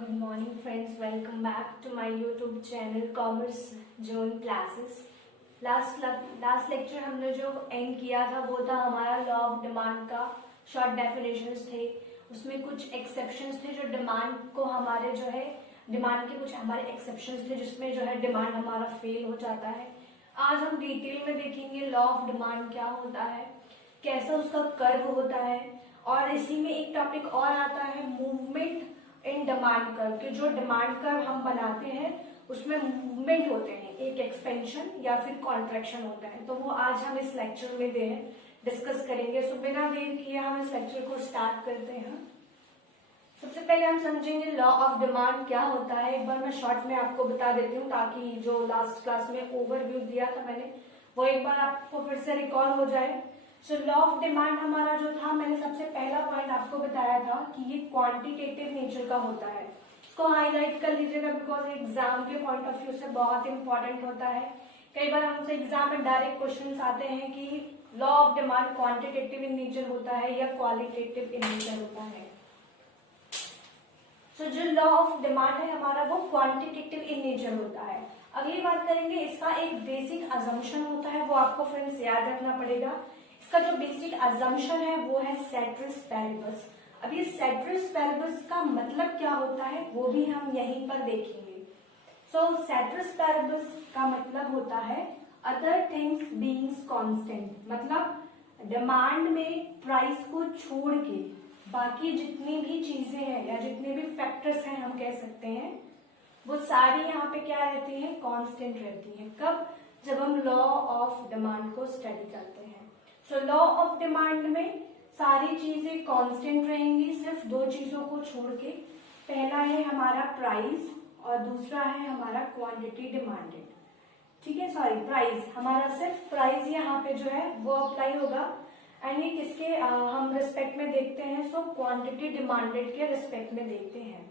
Good morning friends, welcome back to my YouTube channel commerce zone classes. Last lecture हमने जो end किया था वो था हमारा लॉ ऑफ डिमांड का शॉर्ट डेफिनेशंस थे। उसमें कुछ एक्सेप्शंस थे जो डिमांड को हमारे जो है डिमांड के कुछ हमारे एक्सेप्शंस थे जिसमें जो है डिमांड हमारा फेल हो जाता है। आज हम डिटेल में देखेंगे लॉ ऑफ डिमांड क्या होता है, कैसा उसका कर्व होता है, और इसी में एक टॉपिक और आता है मूवमेंट इन डिमांड कर्व के। जो डिमांड कर्व हम बनाते हैं उसमें मूवमेंट होते हैं, एक एक्सपेंशन या फिर कॉन्ट्रैक्शन होता है, तो वो आज हम इस लेक्चर में डिस्कस करेंगे। सो बिना देर किए हम इस लेक्चर को स्टार्ट करते हैं। सबसे पहले हम समझेंगे लॉ ऑफ डिमांड क्या होता है। एक बार मैं शॉर्ट में आपको बता देती हूँ ताकि जो लास्ट क्लास में ओवरव्यू दिया था मैंने वो एक बार आपको फिर से रिकॉल हो जाए। सो लॉ ऑफ डिमांड हमारा जो था, मैंने सबसे पहला पॉइंट आपको बताया था कि ये क्वांटिटेटिव नेचर का होता है। इसको हाईलाइट कर लीजिएगा बिकॉज एग्जाम के पॉइंट ऑफ व्यू से बहुत इंपॉर्टेंट होता है। कई बार हमसे एग्जाम में डायरेक्ट क्वेश्चन आते हैं कि law of demand quantitative in nature होता है या क्वालिटेटिव इन नेचर होता है। सो जो लॉ ऑफ डिमांड है हमारा वो क्वांटिटेटिव इन नेचर होता है। अगली बात करेंगे, इसका एक बेसिक अजम्पशन होता है, वो आपको फ्रेंड्स याद रखना पड़ेगा। इसका जो बेसिक अजम्पशन है वो है सेट्रिस पैरिबस। अब ये सेट्रिस पैरिबस का मतलब क्या होता है वो भी हम यहीं पर देखेंगे। सो सेट्रिस पैरिबस का मतलब होता है अदर थिंग्स बीइंग्स कांस्टेंट, मतलब डिमांड में प्राइस को छोड़ के बाकी जितनी भी चीजें हैं या जितने भी फैक्टर्स हैं हम कह सकते हैं वो सारी यहाँ पे क्या रहती हैं, कांस्टेंट रहती हैं। कब? जब हम लॉ ऑफ डिमांड को स्टडी करते हैं। सो लॉ ऑफ डिमांड में सारी चीजें कांस्टेंट रहेंगी सिर्फ दो चीजों को छोड़ के। पहला है हमारा प्राइस और दूसरा है हमारा क्वांटिटी डिमांडेड। ठीक है, सॉरी प्राइस, हमारा सिर्फ प्राइस यहाँ पे जो है वो अप्लाई होगा एंड ये किसके हम रिस्पेक्ट में देखते हैं, सो क्वांटिटी डिमांडेड के रिस्पेक्ट में देखते हैं।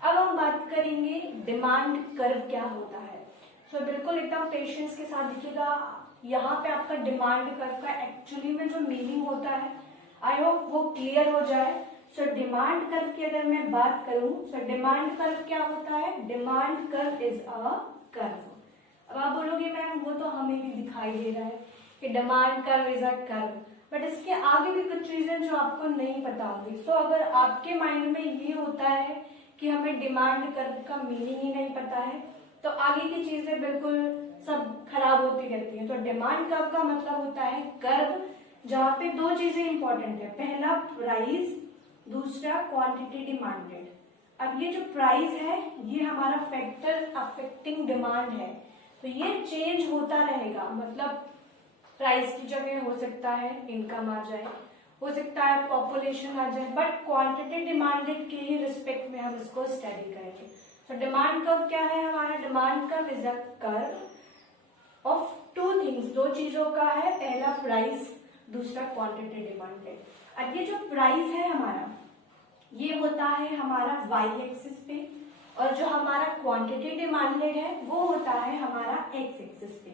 अब हम बात करेंगे डिमांड कर्व क्या होता है। सो बिल्कुल एकदम पेशेंस के साथ देखिएगा, यहाँ पे आपका डिमांड कर्व का एक्चुअली में जो मीनिंग होता है आई होप वो क्लियर हो जाए। सो डिमांड कर्व की अगर मैं बात करूं, सो डिमांड कर्व क्या होता है, demand curve is a curve. अब आप बोलोगे मैम वो तो हमें भी दिखाई दे रहा है कि demand curve is a curve, but इसके आगे भी कुछ चीजें जो आपको नहीं पता होगी। सो अगर आपके माइंड में ये होता है कि हमें डिमांड कर्व का मीनिंग ही नहीं पता है तो आगे की चीजें बिल्कुल सब खराब होती रहती है। तो डिमांड कर्व का मतलब होता है कर्व जहाँ पे दो चीजें इंपॉर्टेंट है, पहला प्राइस, दूसरा क्वांटिटी डिमांडेड। अब ये जो प्राइस है ये हमारा फैक्टर अफेक्टिंग डिमांड है, तो ये चेंज होता रहेगा। मतलब प्राइस की जगह हो सकता है इनकम आ जाए, हो सकता है पॉपुलेशन आ जाए, बट क्वांटिटी डिमांडेड के ही रिस्पेक्ट में हम इसको स्टडी करेंगे। तो डिमांड कर्व क्या है हमारा, demand curve is a curve of two things, दो चीजों का है, पहला प्राइस, दूसरा क्वांटिटी डिमांडेड। अब ये जो प्राइस है हमारा ये होता है हमारा वाई एक्सिस पे और जो हमारा क्वांटिटी डिमांडेड है वो होता है हमारा एक्स एक्सिस पे।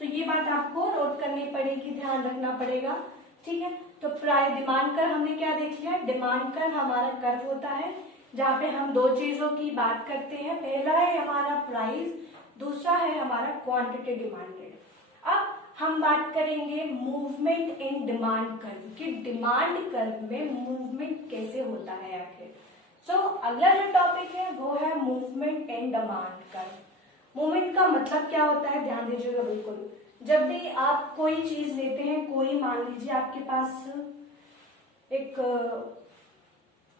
तो ये बात आपको नोट करनी पड़ेगी, ध्यान रखना पड़ेगा। ठीक है, तो प्राइस डिमांड कर्व हमने क्या देख लिया, डिमांड कर्व हमारा कर्व होता है जहाँ पे हम दो चीजों की बात करते हैं, पहला है हमारा प्राइस, दूसरा है हमारा क्वांटिटी डिमांडेड। अब हम बात करेंगे मूवमेंट इन डिमांड कर्व कि डिमांड कर्व में मूवमेंट कैसे होता है आखिर। सो अगला जो टॉपिक है वो है movement in demand curve. Movement का मतलब क्या होता है ध्यान दीजिएगा बिल्कुल। जब भी आप कोई चीज लेते हैं, कोई मान लीजिए आपके पास एक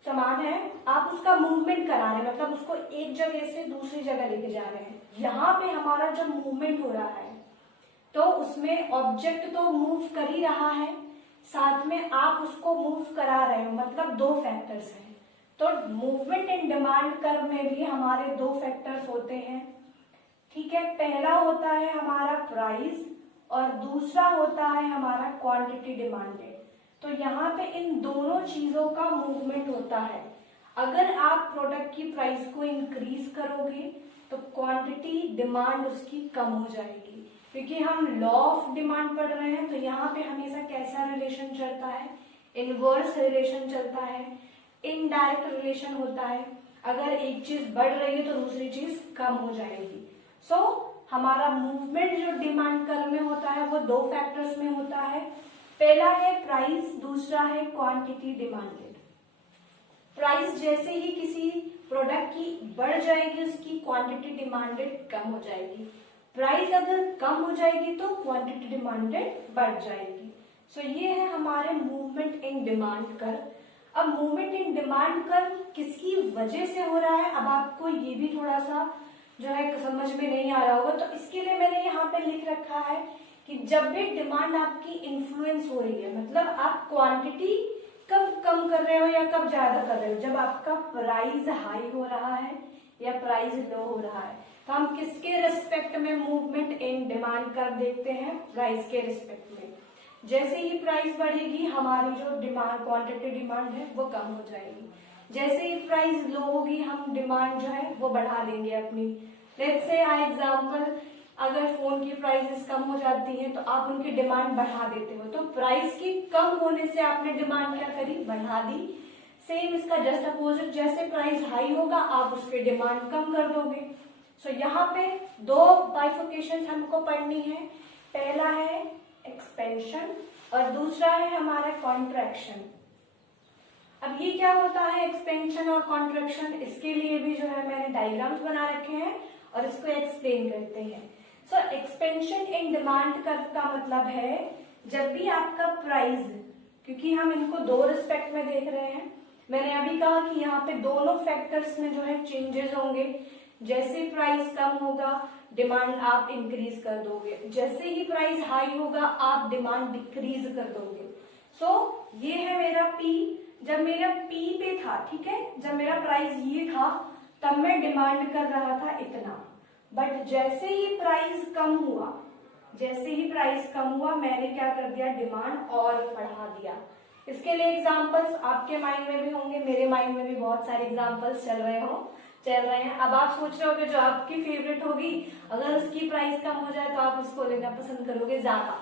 सामान है, आप उसका मूवमेंट करा रहे हैं, मतलब उसको एक जगह से दूसरी जगह लेके जा रहे हैं। यहाँ पे हमारा जब मूवमेंट हो रहा है तो उसमें ऑब्जेक्ट तो मूव कर ही रहा है, साथ में आप उसको मूव करा रहे हो, मतलब दो फैक्टर्स हैं। तो मूवमेंट इन डिमांड कर्व में भी हमारे दो फैक्टर्स होते हैं। ठीक है, पहला होता है हमारा प्राइस और दूसरा होता है हमारा क्वांटिटी डिमांडेड। तो यहाँ पे इन दोनों चीजों का मूवमेंट होता है। अगर आप प्रोडक्ट की प्राइस को इंक्रीज करोगे तो क्वांटिटी डिमांड उसकी कम हो जाएगी, क्योंकि हम लॉ ऑफ डिमांड पढ़ रहे हैं। तो यहाँ पे हमेशा कैसा रिलेशन चलता है, इनवर्स रिलेशन चलता है, इनडायरेक्ट रिलेशन होता है। अगर एक चीज बढ़ रही है तो दूसरी चीज कम हो जाएगी। सो हमारा मूवमेंट जो डिमांड कर्व में होता है वो दो फैक्टर्स में होता है। पहला है प्राइस, दूसरा है क्वांटिटी डिमांडेड। प्राइस जैसे ही किसी प्रोडक्ट की बढ़ जाएगी उसकी क्वांटिटी डिमांडेड कम हो जाएगी। प्राइस अगर कम हो जाएगी तो क्वांटिटी डिमांडेड बढ़ जाएगी। सो ये है हमारे मूवमेंट इन डिमांड कर्व। अब मूवमेंट इन डिमांड कर्व किसकी वजह से हो रहा है, अब आपको ये भी थोड़ा सा जो है समझ में नहीं आ रहा होगा, तो इसके लिए मैंने यहाँ पे लिख रखा है कि जब भी डिमांड आपकी इन्फ्लुएंस हो रही है, मतलब आप क्वांटिटी कब कम कर रहे हो या कब ज्यादा कर रहे हो, जब आपका प्राइस हाई हो रहा है या प्राइस लो हो रहा है, तो हम किसके रिस्पेक्ट में मूवमेंट इन डिमांड कर्व देखते हैं, प्राइस के रिस्पेक्ट में। जैसे ही प्राइस बढ़ेगी हमारी जो डिमांड क्वांटिटी डिमांड है वो कम हो जाएगी। जैसे ही प्राइस लो होगी हम डिमांड जो है वो बढ़ा देंगे अपनी। लेट्स से एग्जांपल, अगर फोन की प्राइसेस कम हो जाती हैं तो आप उनकी डिमांड बढ़ा देते हो, तो प्राइस की कम होने से आपने डिमांड क्या करी, बढ़ा दी। सेम इसका जस्ट अपोजिट, जैसे प्राइस हाई होगा आप उसकी डिमांड कम कर दोगे। सो यहाँ पे दो बाइफर्केशन हमको पढ़नी है, पहला है एक्सपेंशन और दूसरा है हमारा कॉन्ट्रैक्शन। अब ये क्या होता है एक्सपेंशन और कॉन्ट्रैक्शन, इसके लिए भी जो है मैंने डायग्राम्स बना रखे हैं और इसको एक्सप्लेन करते हैं। सो एक्सपेंशन इन डिमांड कर्व का मतलब है जब भी आपका प्राइस, क्योंकि हम इनको दो रिस्पेक्ट में देख रहे हैं, मैंने अभी कहा कि यहाँ पे दोनों फैक्टर्स में जो है चेंजेस होंगे। जैसे प्राइस कम होगा डिमांड आप इंक्रीज कर दोगे, जैसे ही प्राइस हाई होगा आप डिमांड डिक्रीज कर दोगे। सो ये है मेरा P, जब मेरा P पे था, ठीक है, जब मेरा प्राइस ये था तब मैं डिमांड कर रहा था इतना, बट जैसे ही प्राइस कम हुआ, जैसे ही प्राइस कम हुआ मैंने क्या कर दिया, डिमांड और बढ़ा दिया। इसके लिए एग्जांपल्स आपके माइंड में भी होंगे, मेरे माइंड में भी बहुत सारे एग्जांपल्स चल रहे हैं। अब आप सोच रहे होगे जो आपकी फेवरेट होगी, अगर उसकी प्राइस कम हो जाए तो आप उसको लेना पसंद करोगे ज्यादा,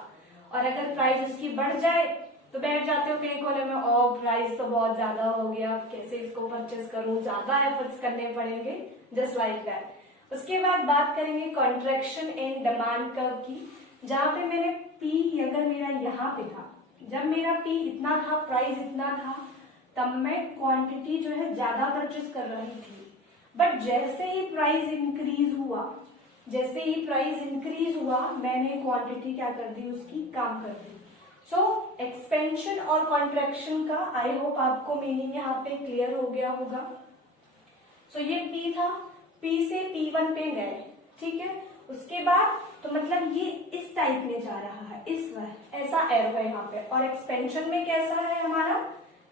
और अगर प्राइस उसकी बढ़ जाए तो बैठ जाते हो कहीं कोने में, और प्राइस तो बहुत ज्यादा हो गया, कैसे इसको परचेस करूं, ज्यादा एफर्ट्स करने पड़ेंगे, जस्ट लाइक दैट। उसके बाद बात करेंगे कॉन्ट्रैक्शन इन डिमांड कर्व की, जहां पे मैंने P अगर मेरा यहाँ पे था, जब मेरा P इतना था, प्राइस इतना था, तब मैं क्वांटिटी जो है ज्यादा परचेस कर रही थी, बट जैसे ही प्राइस इंक्रीज हुआ मैंने क्वांटिटी क्या कर दी, उसकी कम कर दी। सो एक्सपेंशन और कॉन्ट्रैक्शन का आई होप आपको मीनिंग यहाँ पे क्लियर हो गया होगा। सो ये P था, P से P1 पे गए, ठीक है, उसके बाद तो मतलब ये इस टाइप में जा रहा है, इस ऐसा एरो है यहाँ पे, और एक्सपेंशन में कैसा है हमारा,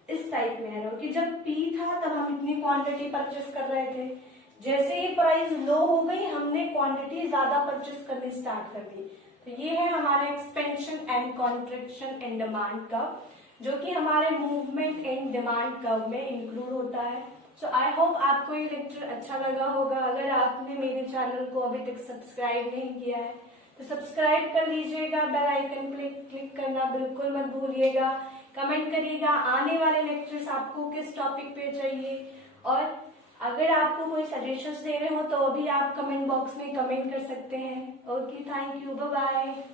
इस टाइप में एरो, कि जब P था तब हम इतनी क्वांटिटी परचेस कर रहे थे, जैसे ही प्राइस लो हो गई हमने क्वांटिटी ज्यादा परचेस करनी स्टार्ट कर दी। तो ये है हमारा expansion and contraction in demand curve, जो कि हमारे मूवमेंट इन डिमांड कर्व में इंक्लूड होता है। सो आई होप आपको ये लेक्चर अच्छा लगा होगा। अगर आपने मेरे चैनल को अभी तक सब्सक्राइब नहीं किया है तो सब्सक्राइब कर लीजिएगा, बेल आइकन पे क्लिक करना बिल्कुल मत भूलिएगा। कमेंट करिएगा आने वाले लेक्चर्स आपको किस टॉपिक पे चाहिए, और अगर आपको कोई सजेशंस देने हो तो भी आप कमेंट बॉक्स में कमेंट कर सकते हैं। Okay, thank you, bye bye.